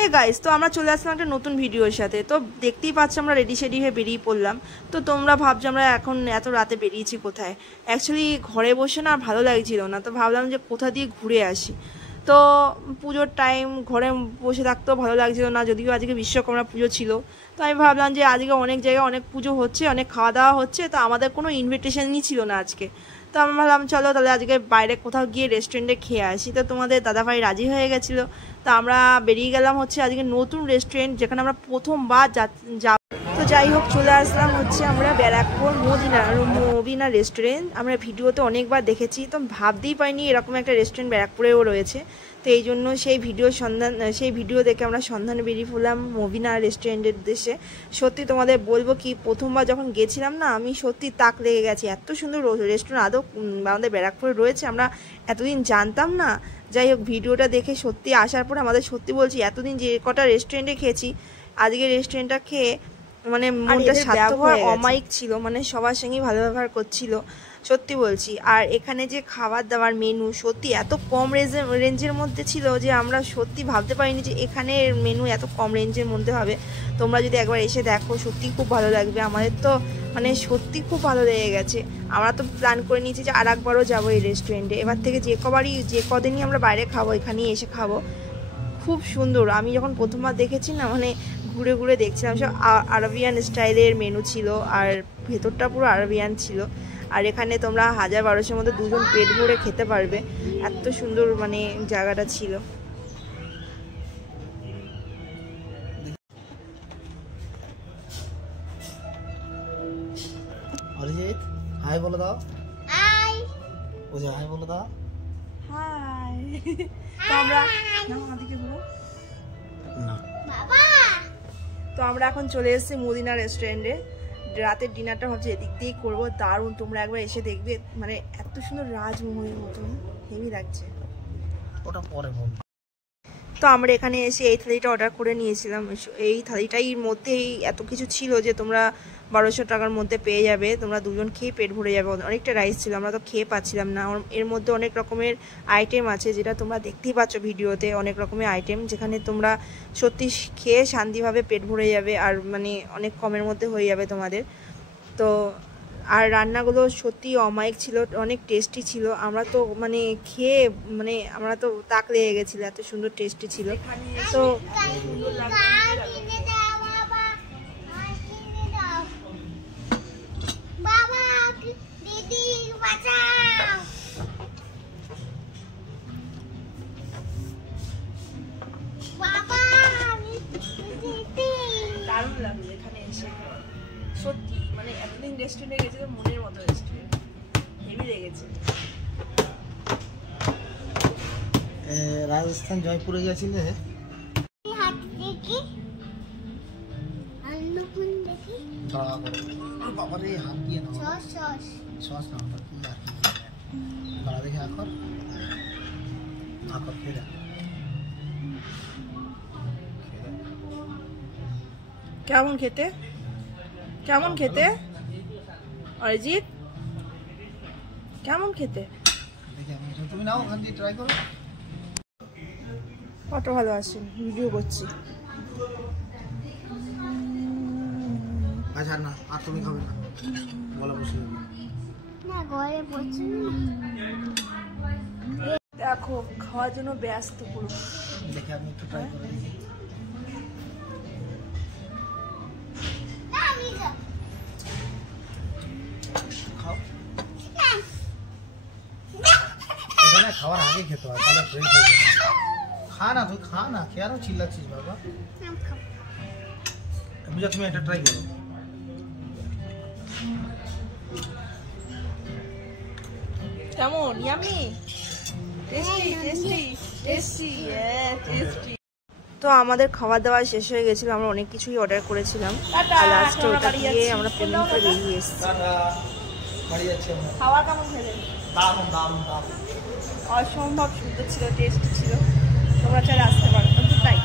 Hey guys, তো আমরা চলে আসলাম একটা নতুন ভিডিওর সাথে। তো দেখতেই পাচ্ছ আমরা রেডি শেডি হয়ে বেরিয়ে পড়লাম। তো তোমরা ভাবছো আমরা এখন এত রাতে বেরিয়েছি কোথায়। অ্যাকচুয়ালি ঘরে বসে না ভালো লাগছিল না, তো ভাবলাম যে কোথা দিয়ে ঘুরে আসি। তো পুজোর টাইম ঘরে বসে থাকতেও ভালো লাগছিল না, যদিও আজকে বিশ্বকর্মা পুজো ছিল। তো আমি ভাবলাম যে আজকে অনেক জায়গায় অনেক পুজো হচ্ছে, অনেক খাওয়া দাওয়া হচ্ছে, তো আমাদের কোনো ইনভিটেশনই ছিল না আজকে। তো আমি ভাবলাম চলো তাহলে আজকে বাইরে কোথাও গিয়ে রেস্টুরেন্টে খেয়ে আসি। তো তোমাদের দাদাভাই রাজি হয়ে গেছিলো। তো আমরা বেরিয়ে গেলাম হচ্ছে আজকে নতুন রেস্টুরেন্ট, যেখানে আমরা প্রথমবার যাব। তো যাই হোক চলে আসলাম হচ্ছে আমরা ব্যারাকপুর মদিনা রেস্টুরেন্ট। আমরা ভিডিওতে অনেকবার দেখেছি, তো ভাবতেই পাইনি এরকম একটা রেস্টুরেন্ট ব্যারাকপুরেও রয়েছে। তো এই জন্য সেই ভিডিও দেখে আমরা সন্ধানে বেরিয়ে পড়লাম মদিনা রেস্টুরেন্টের উদ্দেশ্যে। সত্যি তোমাদের বলবো কি, প্রথমবার যখন গেছিলাম না আমি সত্যি তাক লেগে গেছি। এত সুন্দর রেস্টুরেন্ট আদৌ আমাদের ব্যারাকপুরে রয়েছে আমরা এতদিন জানতাম না। যাই হোক ভিডিওটা দেখে সত্যি আসার পরে আমাদের সত্যি বলছি, এতদিন যে কটা রেস্টুরেন্টে খেয়েছি আজকে রেস্টুরেন্টটা খেয়ে মানে মনটা সার্থক হয়ে গেছে। অমায়িক ছিল, মানে সবার সঙ্গেই ভালো ব্যবহার করছিল, সত্যি বলছি। আর এখানে যে খাবার দাবার মেনু সত্যি এত কম রেঞ্জের মধ্যে ছিল যে আমরা সত্যি ভাবতে পারিনি যে এখানে মেনু এত কম রেঞ্জের মধ্যে হবে। তোমরা যদি একবার এসে দেখো সত্যি খুব ভালো লাগবে। আমাদের তো মানে সত্যি খুব ভালো লেগে গেছে। আমরা তো প্ল্যান করে নিয়েছি যে আর একবারও যাবো এই রেস্টুরেন্টে। এবার থেকে যে কদিনই আমরা বাইরে খাবো এখানেই এসে খাবো। খুব সুন্দর। আমি যখন প্রথমবার দেখেছি না, মানে ঘুরে ঘুরে দেখছিলাম, সব আরবিয়ান স্টাইলের মেনু ছিল আর ভেতরটা পুরো আরবিয়ান ছিল। আর এখানে তোমরা 1000-1200 মধ্যে দুজন পেট ভরে খেতে পারবে, এত সুন্দর মানে জায়গাটা ছিল। অরিজিৎ হাই বলে দাও। হাই ওই হাই বলে দাও। হাই। তো আমরা তো আমরা এখন চলে এসেছি মদিনা রেস্টুরেন্টে। রাতের ডিনারটা ভাবছি এদিক দিয়েই করবো। দারুণ, তোমরা একবার এসে দেখবে, মানে এত সুন্দর রাজমহলের মতন হেভি লাগছে। ওটা পরে বল। তো আমরা এখানে এসে এই থালিটা অর্ডার করে নিয়েছিলাম। এই থালিটার মধ্যেই এত কিছু ছিল যে তোমরা 1200 টাকার মধ্যে পেয়ে যাবে। তোমরা দুজন খেয়ে পেট ভরে যাবে। অনেকটা রাইস ছিল, আমরা তো খেয়ে পাচ্ছিলাম না। এর মধ্যে অনেক রকমের আইটেম আছে, যেটা তোমরা দেখতেই পাচ্ছ ভিডিওতে। অনেক রকমের আইটেম যেখানে তোমরা সত্যি খেয়ে শান্তিভাবে পেট ভরে যাবে, আর মানে অনেক কমের মধ্যে হয়ে যাবে তোমাদের। তো আর রান্নাগুলো সত্যি অমায়িক ছিল, অনেক টেস্টি ছিল। আমরা তো মানে খেয়ে মানে আমরা তো তাক লেগে গেছিলো, এত সুন্দর টেস্টি ছিল। তো দারুণ লাগলো এখানে এসে সত্যি। মানে এতদিন রেস্টুরেন্টে গেছে তো মনের মতো রেস্টুরেন্ট, হেভি লেগেছে। রাজস্থান জয়পুরে গেছিলে? বাবার এই হাত দিয়ে না সস না কি আর বাড়া দেখে আখর খেয়ে কেমন খেতে, কেমন খেতে অরিজিৎ, কেমন খেতে? তুমি নাও ওখান দিয়ে ট্রাই করো। কত ভালো আছেন, ভিডিও করছি। আচ্ছা না আর তুমি খাবে না, বলা বসে না ঘরে বসে। দেখো খাওয়ার জন্য ব্যস্ত পুরো। দেখে আমি একটু ট্রাই করে দেখি। খাও, এখানে খাওয়ার আগে খেতে হয়, তাহলে ফ্রেশ হয়ে যাবে। খা না তুই, খা না, খেয়ে আরো চিল্লাচ্ছিস বাবা। বুঝা তুমি এটা ট্রাই করো। কেমন? Yummy, tasty tasty tasty tasty. তো আমাদের খাবার দাবার শেষ হয়ে গেছিল, আমরা অনেক কিছুই অর্ডার করেছিলাম, আর লাস্টে ওটা দিয়ে আমরা পেমেন্ট করে বেরিয়ে এসেছি। খাবার কেমন খেলেন? দারুণ দারুণ দারুণ, অসম্ভব সুন্দর ছিল, টেস্টি ছিল। তোমরা চাইলে আসতে পারো। তাই